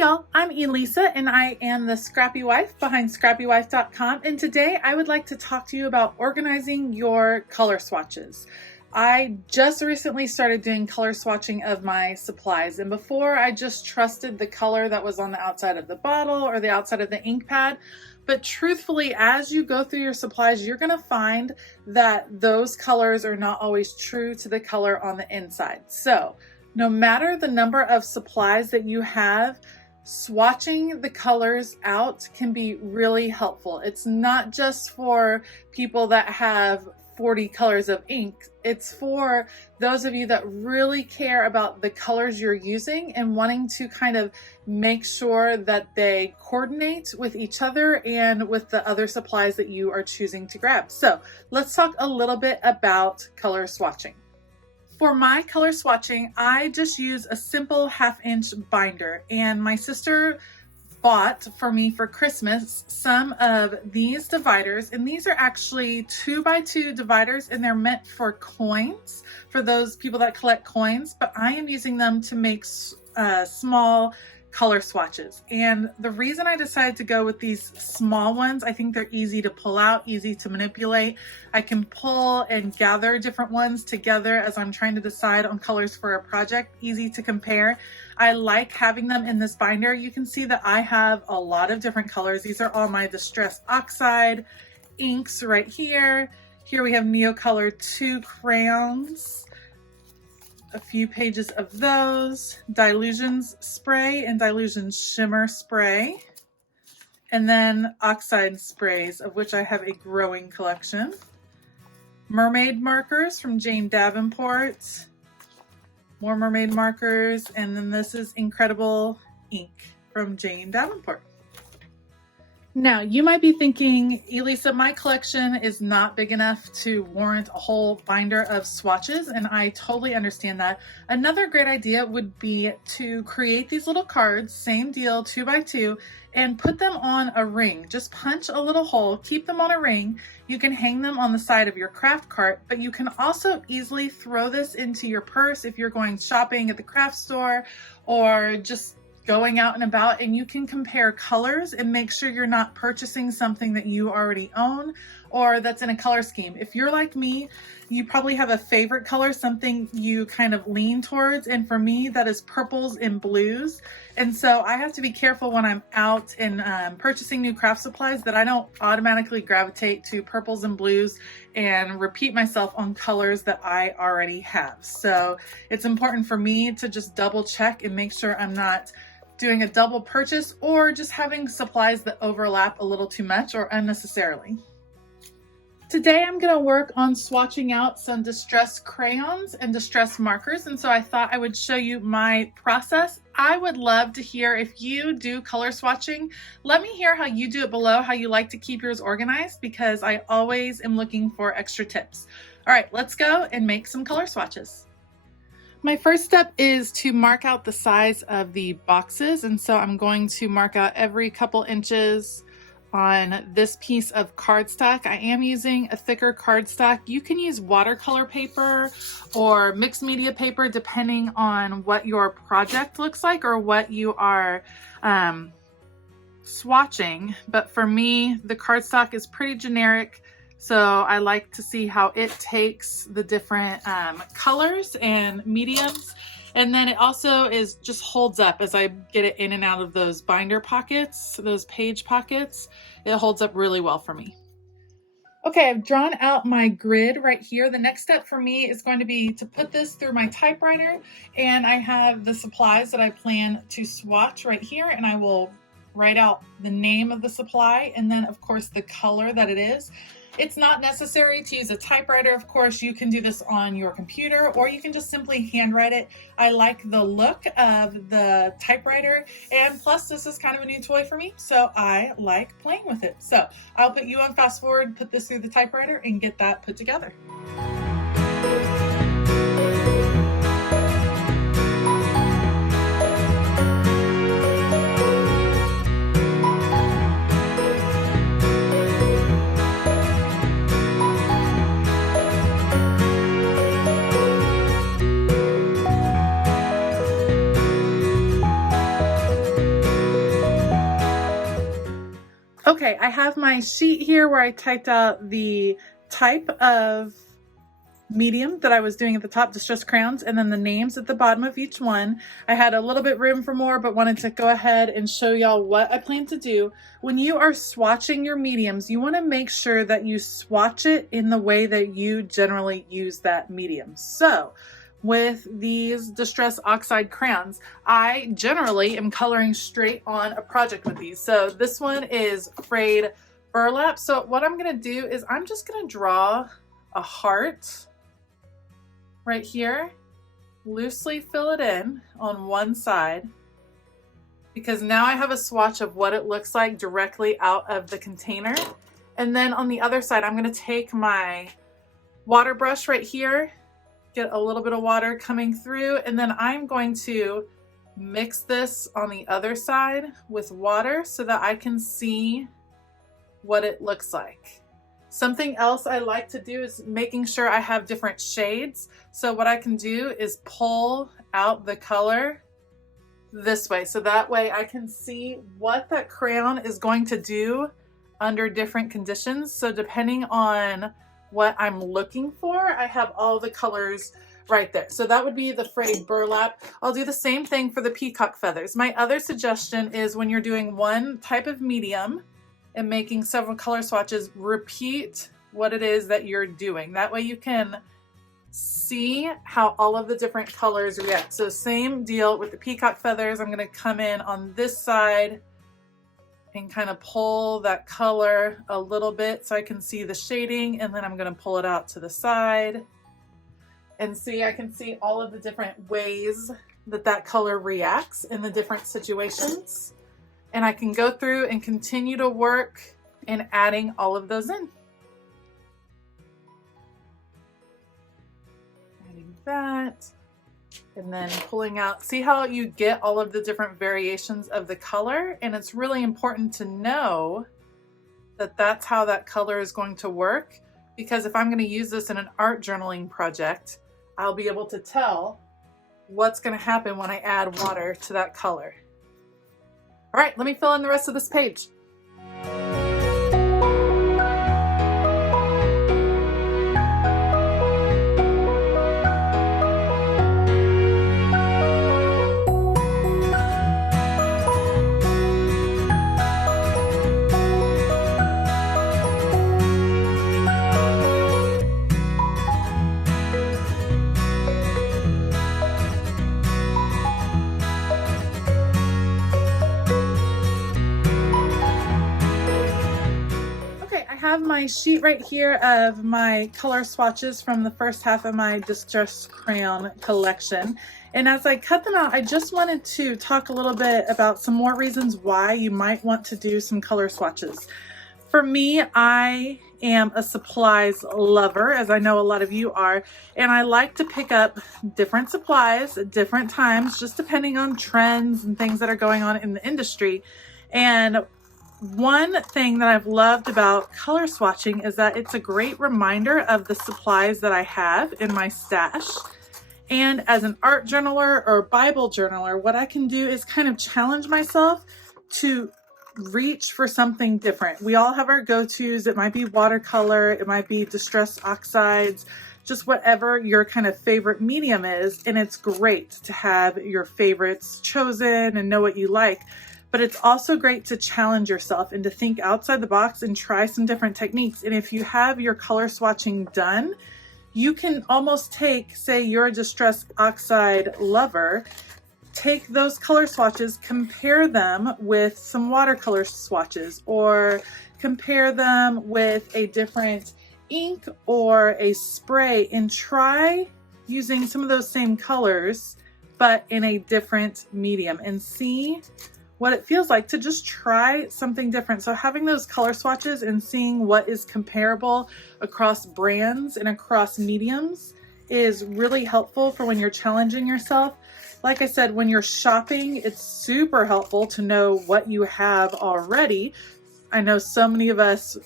y'all, I'm Elisa and I am the Scrappy Wife behind scrappywife.com, and today I would like to talk to you about organizing your color swatches. I just recently started doing color swatching of my supplies, and before I just trusted the color that was on the outside of the bottle or the outside of the ink pad. But truthfully, as you go through your supplies, you're going to find that those colors are not always true to the color on the inside. So no matter the number of supplies that you have, swatching the colors out can be really helpful. It's not just for people that have 40 colors of ink. It's for those of you that really care about the colors you're using and wanting to kind of make sure that they coordinate with each other and with the other supplies that you are choosing to grab. So let's talk a little bit about color swatching. For my color swatching, I just use a simple 1/2-inch binder, and my sister bought for me for Christmas some of these dividers, and these are actually 2x2 dividers, and they're meant for coins, for those people that collect coins, but I am using them to make small color swatches. And the reason I decided to go with these small ones, I think they're easy to pull out, easy to manipulate. I can pull and gather different ones together as I'm trying to decide on colors for a project, easy to compare. I like having them in this binder. You can see that I have a lot of different colors. These are all my Distress Oxide inks right here. Here we have Neocolor 2 crayons, a few pages of those, Dilutions spray and Dilution shimmer spray, and then oxide sprays, of which I have a growing collection. Mermaid markers from Jane Davenport, more mermaid markers, and then this is Incredible ink from Jane Davenport. Now, you might be thinking, Elisa, my collection is not big enough to warrant a whole binder of swatches, and I totally understand that. Another great idea would be to create these little cards, same deal, 2x2, and put them on a ring. Just punch a little hole, keep them on a ring. You can hang them on the side of your craft cart, but you can also easily throw this into your purse if you're going shopping at the craft store or just going out and about, and you can compare colors and make sure you're not purchasing something that you already own or that's in a color scheme. If you're like me, you probably have a favorite color, something you kind of lean towards, and for me that is purples and blues. And so I have to be careful when I'm out and purchasing new craft supplies that I don't automatically gravitate to purples and blues and repeat myself on colors that I already have. So it's important for me to just double check and make sure I'm not doing a double purchase or just having supplies that overlap a little too much or unnecessarily. Today I'm going to work on swatching out some distress crayons and distress markers, and so I thought I would show you my process. I would love to hear if you do color swatching. Let me hear how you do it below, how you like to keep yours organized, because I always am looking for extra tips. All right, let's go and make some color swatches. My first step is to mark out the size of the boxes, and so I'm going to mark out every couple inches on this piece of cardstock. I am using a thicker cardstock. You can use watercolor paper or mixed media paper depending on what your project looks like or what you are swatching, but for me the cardstock is pretty generic. So I like to see how it takes the different colors and mediums. And then it also just holds up as I get it in and out of those binder pockets, those page pockets. It holds up really well for me. Okay, I've drawn out my grid right here. The next step for me is going to be to put this through my typewriter, and I have the supplies that I plan to swatch right here, and I will write out the name of the supply and then of course the color that it is. It's not necessary to use a typewriter. Of course, you can do this on your computer or you can just simply handwrite it. I like the look of the typewriter, and plus this is kind of a new toy for me, so I like playing with it. So I'll put you on fast forward, put this through the typewriter and get that put together. Okay, I have my sheet here where I typed out the type of medium that I was doing at the top, distress crayons, and then the names at the bottom of each one. I had a little bit room for more, but wanted to go ahead and show y'all what I plan to do. When you are swatching your mediums, you want to make sure that you swatch it in the way that you generally use that medium. So with these distress oxide crayons, I generally am coloring straight on a project with these. So this one is frayed burlap. So what I'm going to do is I'm just going to draw a heart right here, loosely fill it in on one side, because now I have a swatch of what it looks like directly out of the container. And then on the other side, I'm going to take my water brush right here, get a little bit of water coming through, and then I'm going to mix this on the other side with water so that I can see what it looks like. Something else I like to do is making sure I have different shades. So what I can do is pull out the color this way. So that way I can see what that crayon is going to do under different conditions. So depending on what I'm looking for, I have all the colors right there. So that would be the frayed burlap. I'll do the same thing for the peacock feathers. My other suggestion is when you're doing one type of medium and making several color swatches, repeat what it is that you're doing. That way you can see how all of the different colors react. So same deal with the peacock feathers. I'm going to come in on this side and kind of pull that color a little bit so I can see the shading, and then I'm going to pull it out to the side and see, I can see all of the different ways that that color reacts in the different situations. And I can go through and continue to work in adding all of those in. Adding that, and then pulling out. See how you get all of the different variations of the color? And it's really important to know that that's how that color is going to work, because if I'm going to use this in an art journaling project, I'll be able to tell what's going to happen when I add water to that color. All right, let me fill in the rest of this page. I have my sheet right here of my color swatches from the first half of my distress crayon collection. And as I cut them out, I just wanted to talk a little bit about some more reasons why you might want to do some color swatches. For me, I am a supplies lover, as I know a lot of you are, and I like to pick up different supplies at different times, just depending on trends and things that are going on in the industry. And one thing that I've loved about color swatching is that it's a great reminder of the supplies that I have in my stash. And as an art journaler or Bible journaler, what I can do is kind of challenge myself to reach for something different. We all have our go-tos. It might be watercolor, it might be distress oxides, just whatever your kind of favorite medium is. And it's great to have your favorites chosen and know what you like. But it's also great to challenge yourself and to think outside the box and try some different techniques. And if you have your color swatching done, you can almost take, say you're a distress oxide lover, take those color swatches, compare them with some watercolor swatches, or compare them with a different ink or a spray, and try using some of those same colors, but in a different medium, and see what it feels like to just try something different. So having those color swatches and seeing what is comparable across brands and across mediums is really helpful for when you're challenging yourself. Like I said, when you're shopping, it's super helpful to know what you have already. I know so many of us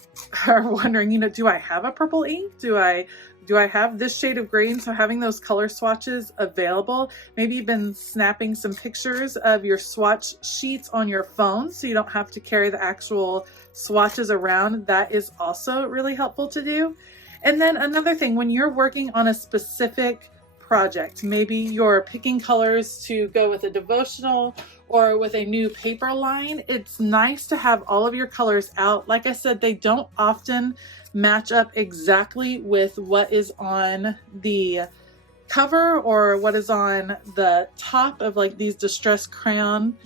are wondering, do I have a purple ink? Do I do I have this shade of green? So having those color swatches available, maybe even snapping some pictures of your swatch sheets on your phone so you don't have to carry the actual swatches around. That is also really helpful to do. And then another thing, when you're working on a specific project, maybe you're picking colors to go with a devotional or with a new paper line, it's nice to have all of your colors out. Like I said, they don't often match up exactly with what is on the cover or what is on the top of like these distressed crayon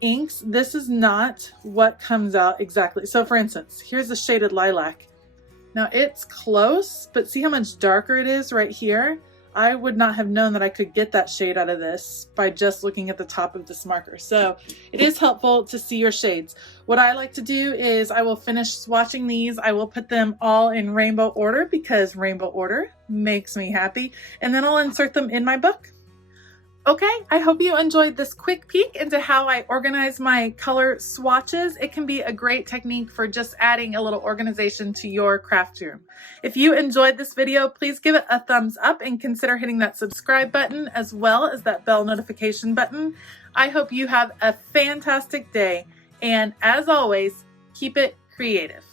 inks. This is not what comes out exactly. So for instance, here's the shaded lilac. Now it's close, but see how much darker it is right here? I would not have known that I could get that shade out of this by just looking at the top of this marker. So it is helpful to see your shades. What I like to do is I will finish swatching these. I will put them all in rainbow order because rainbow order makes me happy. And then I'll insert them in my book. Okay, I hope you enjoyed this quick peek into how I organize my color swatches. It can be a great technique for just adding a little organization to your craft room. If you enjoyed this video, please give it a thumbs up and consider hitting that subscribe button as well as that bell notification button. I hope you have a fantastic day, and as always, keep it creative.